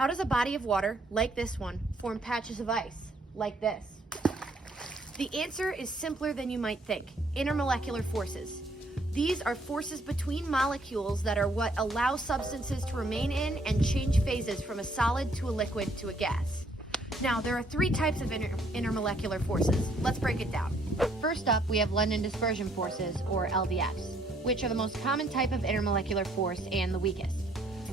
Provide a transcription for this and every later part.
How does a body of water, like this one, form patches of ice, like this? The answer is simpler than you might think: intermolecular forces. These are forces between molecules that are what allow substances to remain in and change phases from a solid to a liquid to a gas. Now, there are three types of intermolecular forces. Let's break it down. First up, we have London dispersion forces, or LDFs, which are the most common type of intermolecular force and the weakest.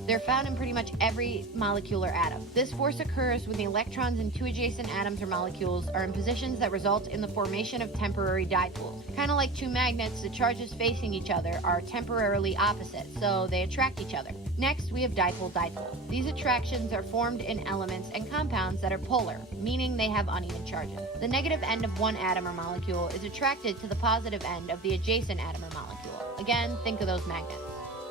They're found in pretty much every molecular atom. This force occurs when the electrons in two adjacent atoms or molecules are in positions that result in the formation of temporary dipoles. Kind of like two magnets, the charges facing each other are temporarily opposite, so they attract each other. Next, we have dipole-dipole. These attractions are formed in elements and compounds that are polar, meaning they have uneven charges. The negative end of one atom or molecule is attracted to the positive end of the adjacent atom or molecule. Again, think of those magnets.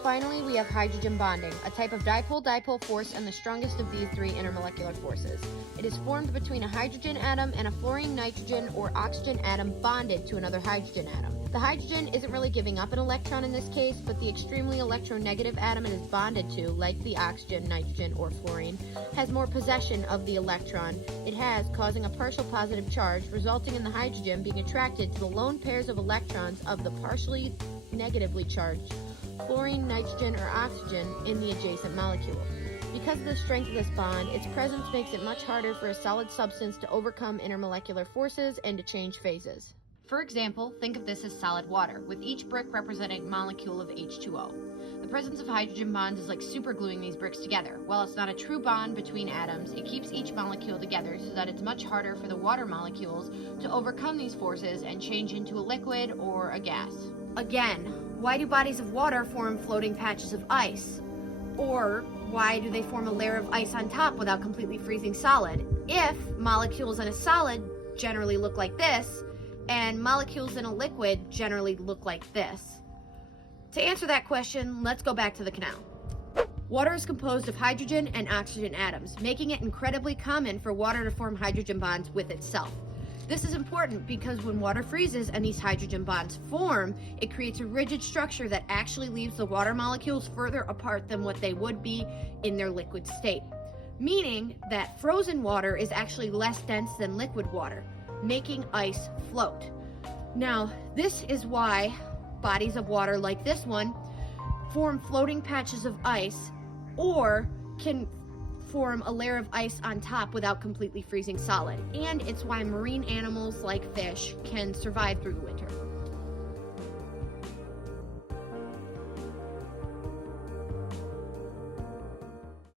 Finally, we have hydrogen bonding, a type of dipole-dipole force and the strongest of these three intermolecular forces. It is formed between a hydrogen atom and a fluorine-nitrogen or oxygen atom bonded to another hydrogen atom. The hydrogen isn't really giving up an electron in this case, but the extremely electronegative atom it is bonded to, like the oxygen, nitrogen, or fluorine, has more possession of the electron it has, causing a partial positive charge, resulting in the hydrogen being attracted to the lone pairs of electrons of the partially negatively charged fluorine, nitrogen, or oxygen in the adjacent molecule. Because of the strength of this bond, its presence makes it much harder for a solid substance to overcome intermolecular forces and to change phases. For example, think of this as solid water, with each brick representing a molecule of H2O. The presence of hydrogen bonds is like supergluing these bricks together. While it's not a true bond between atoms, it keeps each molecule together so that it's much harder for the water molecules to overcome these forces and change into a liquid or a gas. Again, why do bodies of water form floating patches of ice? Or why do they form a layer of ice on top without completely freezing solid? If molecules in a solid generally look like this, and molecules in a liquid generally look like this. To answer that question, let's go back to the canal. Water is composed of hydrogen and oxygen atoms, making it incredibly common for water to form hydrogen bonds with itself. This is important because when water freezes and these hydrogen bonds form, it creates a rigid structure that actually leaves the water molecules further apart than what they would be in their liquid state. Meaning that frozen water is actually less dense than liquid water, making ice float. Now, this is why bodies of water like this one form floating patches of ice or can form a layer of ice on top without completely freezing solid. And it's why marine animals like fish can survive through the winter.